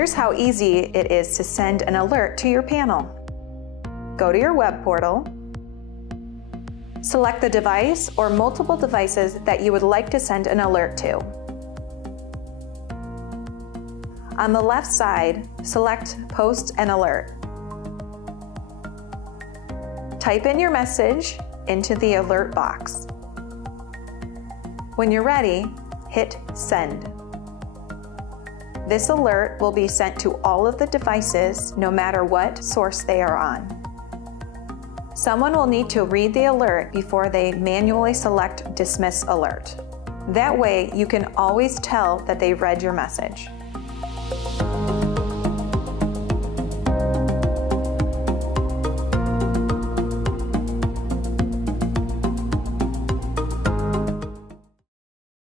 Here's how easy it is to send an alert to your panel. Go to your web portal, select the device or multiple devices that you would like to send an alert to. On the left side, select Post an Alert. Type in your message into the alert box. When you're ready, hit Send. This alert will be sent to all of the devices, no matter what source they are on. Someone will need to read the alert before they manually select Dismiss Alert. That way, you can always tell that they read your message.